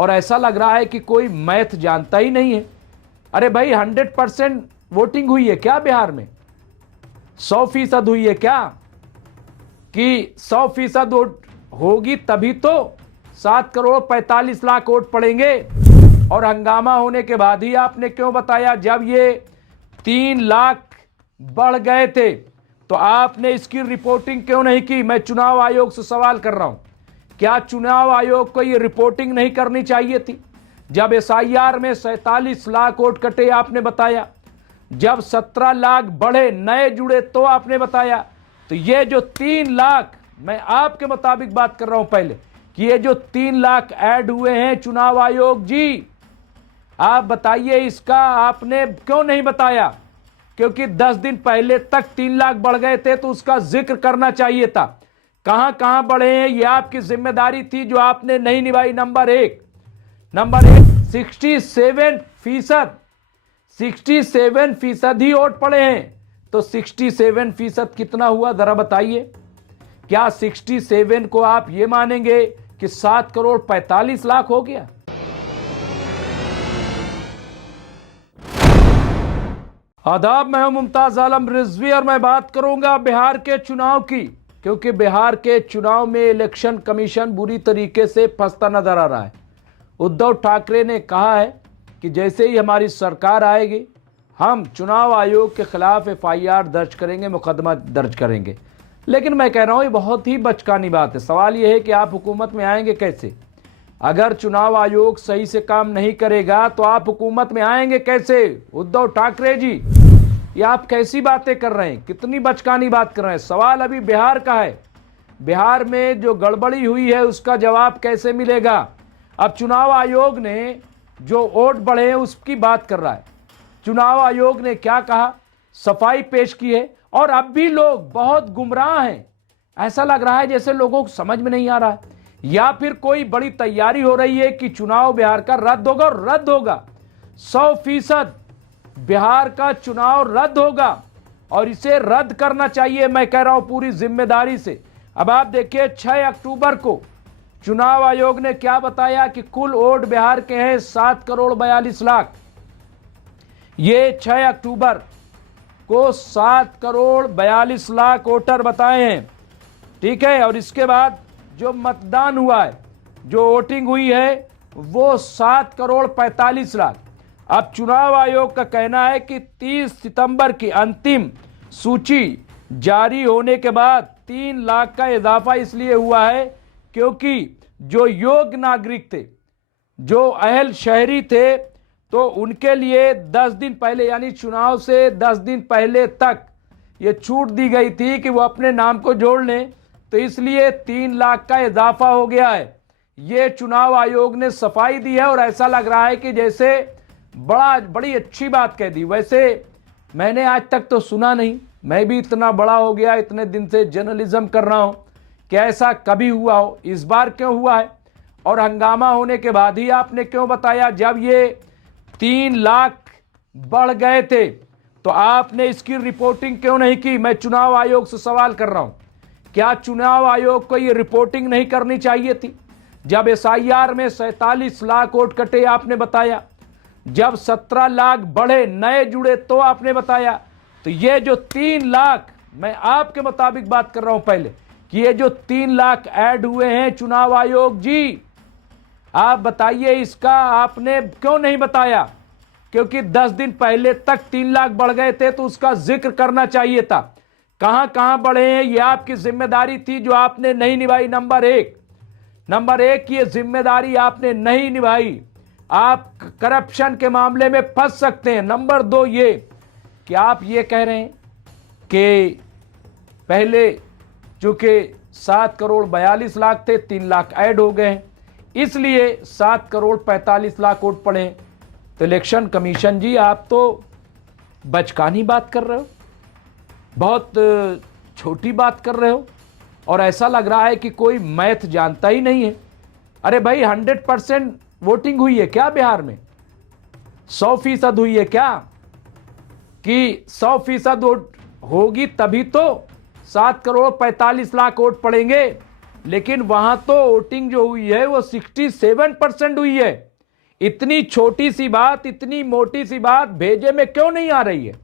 और ऐसा लग रहा है कि कोई मैथ जानता ही नहीं है। अरे भाई 100% वोटिंग हुई है क्या बिहार में? 100% हुई है क्या? कि 100% वोट होगी तभी तो 7 करोड़ 45 लाख वोट पड़ेंगे। और हंगामा होने के बाद ही आपने क्यों बताया? जब ये 3 लाख बढ़ गए थे तो आपने इसकी रिपोर्टिंग क्यों नहीं की? मैं चुनाव आयोग से सवाल कर रहा हूं, क्या चुनाव आयोग को ये रिपोर्टिंग नहीं करनी चाहिए थी? जब एसआईआर में 47 लाख वोट कटे आपने बताया, जब 17 लाख बढ़े नए जुड़े तो आपने बताया। तो ये जो 3 लाख, मैं आपके मुताबिक बात कर रहा हूं पहले, कि ये जो 3 लाख ऐड हुए हैं, चुनाव आयोग जी आप बताइए इसका आपने क्यों नहीं बताया? क्योंकि 10 दिन पहले तक 3 लाख बढ़ गए थे तो उसका जिक्र करना चाहिए था। कहां कहां बढ़े हैं ये आपकी जिम्मेदारी थी जो आपने नहीं निभाई। नंबर एक 67% ही वोट पड़े हैं। तो 67% कितना हुआ जरा बताइए? क्या 67 को आप ये मानेंगे कि 7 करोड़ 45 लाख हो गया? आदाब, मैं हूं मुमताज आलम रिजवी और मैं बात करूंगा बिहार के चुनाव की, क्योंकि बिहार के चुनाव में इलेक्शन कमीशन बुरी तरीके से फंसता नजर आ रहा है। उद्धव ठाकरे ने कहा है कि जैसे ही हमारी सरकार आएगी हम चुनाव आयोग के खिलाफ एफआईआर दर्ज करेंगे, मुकदमा दर्ज करेंगे। लेकिन मैं कह रहा हूं ये बहुत ही बचकानी बात है। सवाल यह है कि आप हुकूमत में आएंगे कैसे? अगर चुनाव आयोग सही से काम नहीं करेगा तो आप हुकूमत में आएंगे कैसे? उद्धव ठाकरे जी, ये आप कैसी बातें कर रहे हैं? कितनी बचकानी बात कर रहे हैं? सवाल अभी बिहार का है। बिहार में जो गड़बड़ी हुई है उसका जवाब कैसे मिलेगा? अब चुनाव आयोग ने जो वोट बढ़े हैं उसकी बात कर रहा है। चुनाव आयोग ने क्या कहा, सफाई पेश की है, और अब भी लोग बहुत गुमराह हैं। ऐसा लग रहा है जैसे लोगों को समझ में नहीं आ रहा है, या फिर कोई बड़ी तैयारी हो रही है कि चुनाव बिहार का रद्द होगा। और रद्द होगा 100%, बिहार का चुनाव रद्द होगा और इसे रद्द करना चाहिए। मैं कह रहा हूं पूरी जिम्मेदारी से। अब आप देखिए 6 अक्टूबर को चुनाव आयोग ने क्या बताया कि कुल वोट बिहार के हैं 7 करोड़ 42 लाख। ये 6 अक्टूबर को 7 करोड़ 42 लाख वोटर बताए हैं, ठीक है। और इसके बाद जो मतदान हुआ है, जो वोटिंग हुई है, वो 7 करोड़ 45 लाख। अब चुनाव आयोग का कहना है कि 30 सितंबर की अंतिम सूची जारी होने के बाद 3 लाख का इजाफा इसलिए हुआ है क्योंकि जो योग्य नागरिक थे, जो अहल शहरी थे, तो उनके लिए 10 दिन पहले, यानी चुनाव से 10 दिन पहले तक ये छूट दी गई थी कि वो अपने नाम को जोड़ लें। तो इसलिए 3 लाख का इजाफा हो गया है। ये चुनाव आयोग ने सफाई दी है और ऐसा लग रहा है कि जैसे बड़ी अच्छी बात कह दी। वैसे मैंने आज तक तो सुना नहीं, मैं भी इतना बड़ा हो गया, इतने दिन से जर्नलिज्म कर रहा हूं, कि ऐसा कभी हुआ हो। इस बार क्यों हुआ है? और हंगामा होने के बाद ही आपने क्यों बताया? जब ये 3 लाख बढ़ गए थे तो आपने इसकी रिपोर्टिंग क्यों नहीं की? मैं चुनाव आयोग से सवाल कर रहा हूं, क्या चुनाव आयोग को ये रिपोर्टिंग नहीं करनी चाहिए थी? जब एसआईआर में 47 लाख वोट कटे आपने बताया, जब 17 लाख बढ़े नए जुड़े तो आपने बताया। तो ये जो 3 लाख, मैं आपके मुताबिक बात कर रहा हूं पहले, कि ये जो 3 लाख ऐड हुए हैं, चुनाव आयोग जी आप बताइए इसका आपने क्यों नहीं बताया? क्योंकि 10 दिन पहले तक 3 लाख बढ़ गए थे तो उसका जिक्र करना चाहिए था। कहां कहां बढ़े हैं ये आपकी जिम्मेदारी थी जो आपने नहीं निभाई। नंबर एक ये जिम्मेदारी आपने नहीं निभाई, आप करप्शन के मामले में फंस सकते हैं। नंबर 2 ये कि आप ये कह रहे हैं कि पहले चूंकि 7 करोड़ 42 लाख थे, 3 लाख ऐड हो गए, इसलिए 7 करोड़ 45 लाख वोट पड़े। तो इलेक्शन कमीशन जी आप तो बचकानी बात कर रहे हो, बहुत छोटी बात कर रहे हो, और ऐसा लग रहा है कि कोई मैथ जानता ही नहीं है। अरे भाई 100% वोटिंग हुई है क्या बिहार में? 100% हुई है क्या? कि 100% वोट होगी तभी तो 7 करोड़ 45 लाख वोट पड़ेंगे। लेकिन वहां तो वोटिंग जो हुई है वो 67% हुई है। इतनी छोटी सी बात, इतनी मोटी सी बात भेजे में क्यों नहीं आ रही है?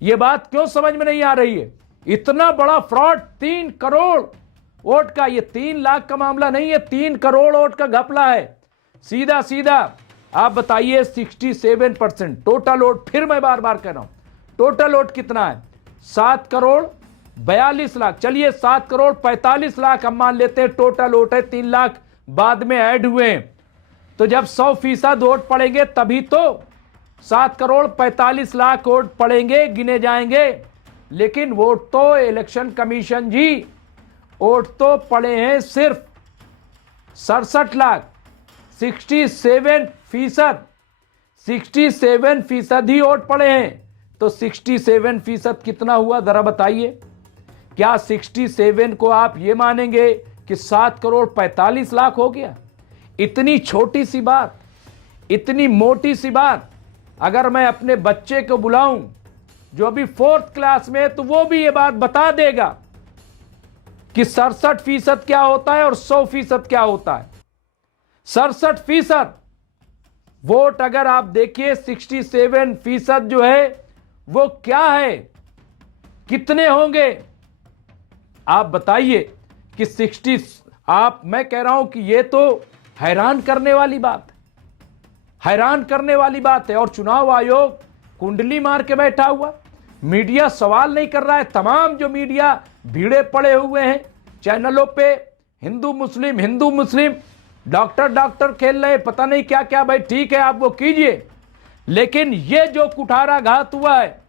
ये बात क्यों समझ में नहीं आ रही है? इतना बड़ा फ्रॉड, 3 करोड़ वोट का, ये 3 लाख का मामला नहीं है, 3 करोड़ वोट का घपला है। सीधा सीधा आप बताइए, 67% टोटल वोट, फिर मैं बार बार कह रहा हूं, टोटल वोट कितना है? 7 करोड़ 42 लाख। चलिए 7 करोड़ 45 लाख हम मान लेते हैं टोटल वोट है, 3 लाख बाद में ऐड हुए हैं। तो जब 100% वोट पड़ेंगे तभी तो 7 करोड़ 45 लाख वोट पड़ेंगे, गिने जाएंगे। लेकिन वोट तो इलेक्शन कमीशन जी, वोट तो पड़े हैं सिर्फ 67 लाख, 67%, 67% ही वोट पड़े हैं। तो 67% कितना हुआ जरा बताइए? क्या 67 को आप ये मानेंगे कि 7 करोड़ 45 लाख हो गया? इतनी छोटी सी बात, इतनी मोटी सी बात, अगर मैं अपने बच्चे को बुलाऊं जो अभी 4th क्लास में है तो वो भी ये बात बता देगा कि 67% क्या होता है और 100% क्या होता है। 67% वोट अगर आप देखिए, 67% जो है वो क्या है, कितने होंगे आप बताइए? कि 60, मैं कह रहा हूं कि ये तो हैरान करने वाली बात है, हैरान करने वाली बात है। और चुनाव आयोग कुंडली मार के बैठा हुआ, मीडिया सवाल नहीं कर रहा है। तमाम जो मीडिया भीड़े पड़े हुए हैं चैनलों पे, हिंदू मुस्लिम, डॉक्टर खेल रहे, पता नहीं क्या क्या। भाई ठीक है, आप वो कीजिए, लेकिन ये जो कुठाराघात हुआ है,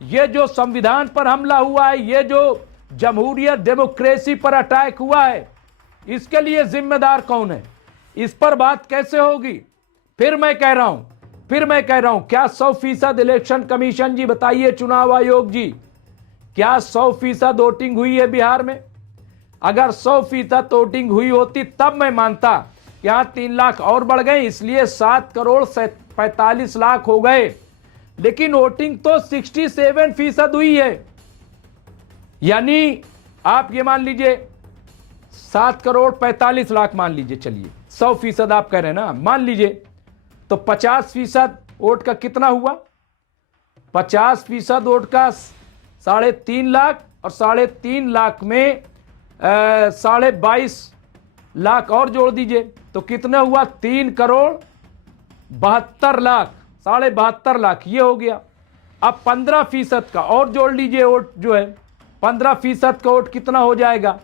ये जो संविधान पर हमला हुआ है, ये जो जमहूरियत डेमोक्रेसी पर अटैक हुआ है, इसके लिए जिम्मेदार कौन है? इस पर बात कैसे होगी? फिर मैं कह रहा हूं, क्या 100% इलेक्शन कमीशन जी बताइए, चुनाव आयोग जी, क्या 100% वोटिंग हुई है बिहार में? अगर 100% वोटिंग हुई होती तब मैं मानता कि यहां 3 लाख और बढ़ गए, इसलिए 7 करोड़ 45 लाख हो गए। लेकिन वोटिंग तो 67% हुई है। यानी आप ये मान लीजिए 7 करोड़ 45 लाख मान लीजिए, चलिए 100% आप कह रहे हैं ना, मान लीजिए, तो 50% वोट का कितना हुआ? 50% वोट का 3.5 लाख, और 3.5 लाख में 22.5 लाख और जोड़ दीजिए तो कितना हुआ? 3 करोड़ 72 लाख, 72.5 लाख, ये हो गया। अब 15% का और जोड़ लीजिए वोट जो है, 15% का वोट कितना हो जाएगा?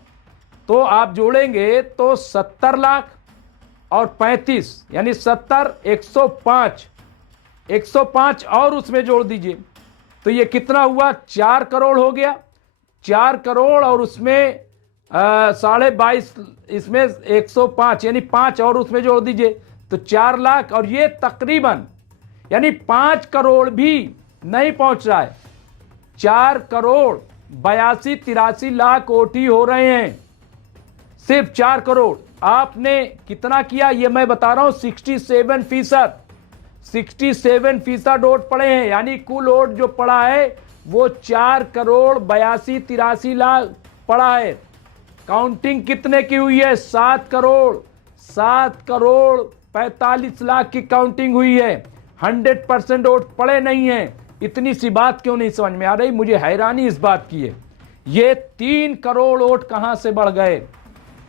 तो आप जोड़ेंगे तो 70 लाख और 35, यानी 70, 105 और उसमें जोड़ दीजिए तो ये कितना हुआ? 4 करोड़ हो गया। 4 करोड़ और उसमें 22.5, इसमें 105, यानी 5 और उसमें जोड़ दीजिए तो 4 लाख, और ये तकरीबन यानी 5 करोड़ भी नहीं पहुंच रहा है। 4 करोड़ 82-83 लाख वोट ही हो रहे हैं, सिर्फ 4 करोड़। आपने कितना किया ये मैं बता रहा हूं, 67% वोट पड़े हैं, यानी कुल वोट जो पड़ा है वो 4 करोड़ 82-83 लाख पड़ा है। काउंटिंग कितने की हुई है? 7 करोड़ 45 लाख की काउंटिंग हुई है। 100% वोट पड़े नहीं है। इतनी सी बात क्यों नहीं समझ में आ रही? मुझे हैरानी इस बात की है, ये 3 करोड़ वोट कहां से बढ़ गए?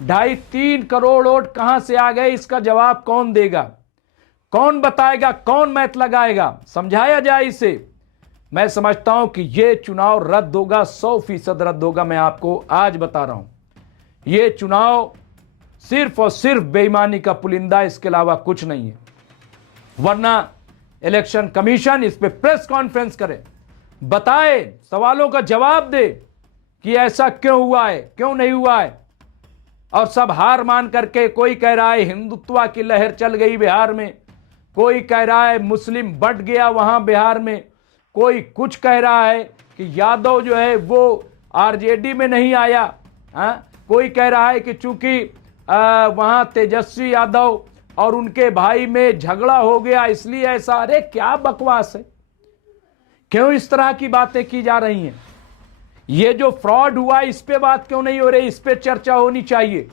2.5-3 करोड़ वोट कहां से आ गए? इसका जवाब कौन देगा? कौन बताएगा? कौन मैथ लगाएगा? समझाया जाए इसे। मैं समझता हूं कि यह चुनाव रद्द होगा, 100% रद्द होगा। मैं आपको आज बता रहा हूं, यह चुनाव सिर्फ और सिर्फ बेईमानी का पुलिंदा, इसके अलावा कुछ नहीं है। वरना इलेक्शन कमीशन इस पे प्रेस कॉन्फ्रेंस करे, बताए, सवालों का जवाब दे कि ऐसा क्यों हुआ है, क्यों नहीं हुआ है। और सब हार मान करके, कोई कह रहा है हिंदुत्व की लहर चल गई बिहार में, कोई कह रहा है मुस्लिम बढ़ गया वहां बिहार में, कोई कुछ कह रहा है कि यादव जो है वो आरजेडी में नहीं आया, कोई कह रहा है कि चूंकि वहां तेजस्वी यादव और उनके भाई में झगड़ा हो गया इसलिए ऐसा। अरे क्या बकवास है, क्यों इस तरह की बातें की जा रही हैं? ये जो फ्रॉड हुआ इस पे बात क्यों नहीं हो रही? इस पे चर्चा होनी चाहिए।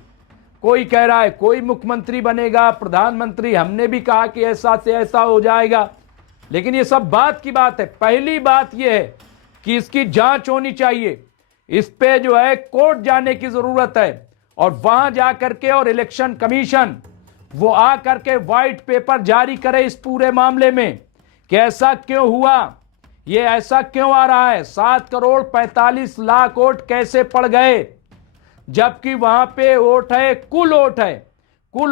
कोई कह रहा है कोई मुख्यमंत्री बनेगा, प्रधानमंत्री, हमने भी कहा कि ऐसा से ऐसा हो जाएगा, लेकिन ये सब बात की बात है। पहली बात यह है कि इसकी जांच होनी चाहिए, इस पे जो है कोर्ट जाने की जरूरत है, और वहां जाकर के और इलेक्शन कमीशन वो आ करके व्हाइट पेपर जारी करे इस पूरे मामले में कि ऐसा क्यों हुआ, ये ऐसा क्यों आ रहा है, 7 करोड़ 45 लाख वोट कैसे पड़ गए, जबकि वहां पे वोट है, कुल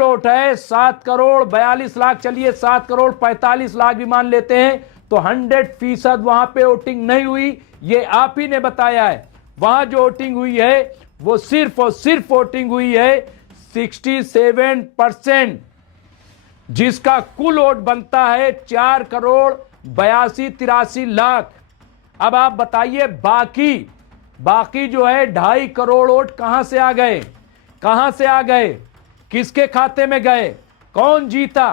वोट है 7 करोड़ 42 लाख, चलिए 7 करोड़ 45 लाख भी मान लेते हैं, तो 100% वहां पे वोटिंग नहीं हुई, ये आप ही ने बताया है। वहां जो वोटिंग हुई है वो सिर्फ और सिर्फ वोटिंग हुई है 67%, जिसका कुल वोट बनता है 4 करोड़ 82-83 लाख। अब आप बताइए बाकी जो है 2.5 करोड़ वोट कहां से आ गए, किसके खाते में गए, कौन जीता,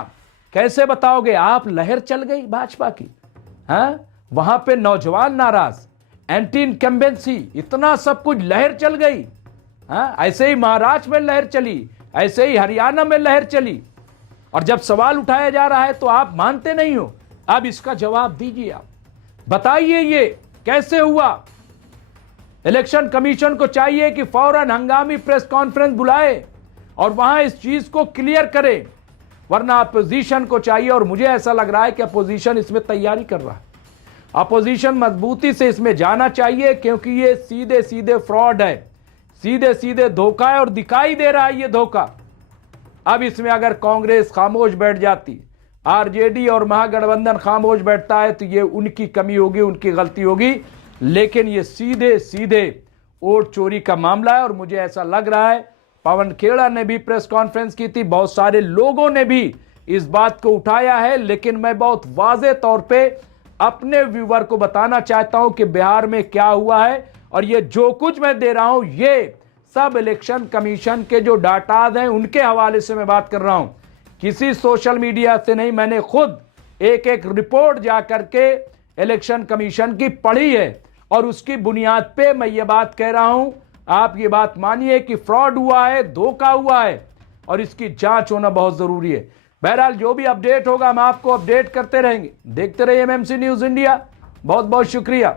कैसे बताओगे आप? लहर चल गई भाजपा की। वहां पे नौजवान नाराज, एंटी इनकम्बेंसी, इतना सब कुछ, लहर चल गई। ऐसे ही महाराष्ट्र में लहर चली, ऐसे ही हरियाणा में लहर चली, और जब सवाल उठाया जा रहा है तो आप मानते नहीं हो। अब इसका जवाब दीजिए, आप बताइए ये कैसे हुआ। इलेक्शन कमीशन को चाहिए कि फौरन हंगामी प्रेस कॉन्फ्रेंस बुलाए और वहां इस चीज को क्लियर करे, वरना अपोजिशन को चाहिए, और मुझे ऐसा लग रहा है कि अपोजिशन इसमें तैयारी कर रहा है। अपोजिशन मजबूती से इसमें जाना चाहिए, क्योंकि ये सीधे सीधे फ्रॉड है, सीधे सीधे धोखा है, और दिखाई दे रहा है ये धोखा। अब इसमें अगर कांग्रेस खामोश बैठ जाती, आरजेडी और महागठबंधन खामोश बैठता है, तो ये उनकी कमी होगी, उनकी गलती होगी, लेकिन ये सीधे सीधे वोट चोरी का मामला है। और मुझे ऐसा लग रहा है पवन खेड़ा ने भी प्रेस कॉन्फ्रेंस की थी, बहुत सारे लोगों ने भी इस बात को उठाया है, लेकिन मैं बहुत वाज़ेह तौर पे अपने व्यूवर को बताना चाहता हूं कि बिहार में क्या हुआ है, और ये जो कुछ मैं दे रहा हूं ये सब इलेक्शन कमीशन के जो डाटाज हैं उनके हवाले से मैं बात कर रहा हूं, किसी सोशल मीडिया से नहीं। मैंने खुद एक एक रिपोर्ट जाकर के इलेक्शन कमीशन की पढ़ी है, और उसकी बुनियाद पे मैं ये बात कह रहा हूं। आप ये बात मानिए कि फ्रॉड हुआ है, धोखा हुआ है, और इसकी जांच होना बहुत जरूरी है। बहरहाल जो भी अपडेट होगा हम आपको अपडेट करते रहेंगे। देखते रहिए एमएमसी न्यूज इंडिया। बहुत बहुत शुक्रिया।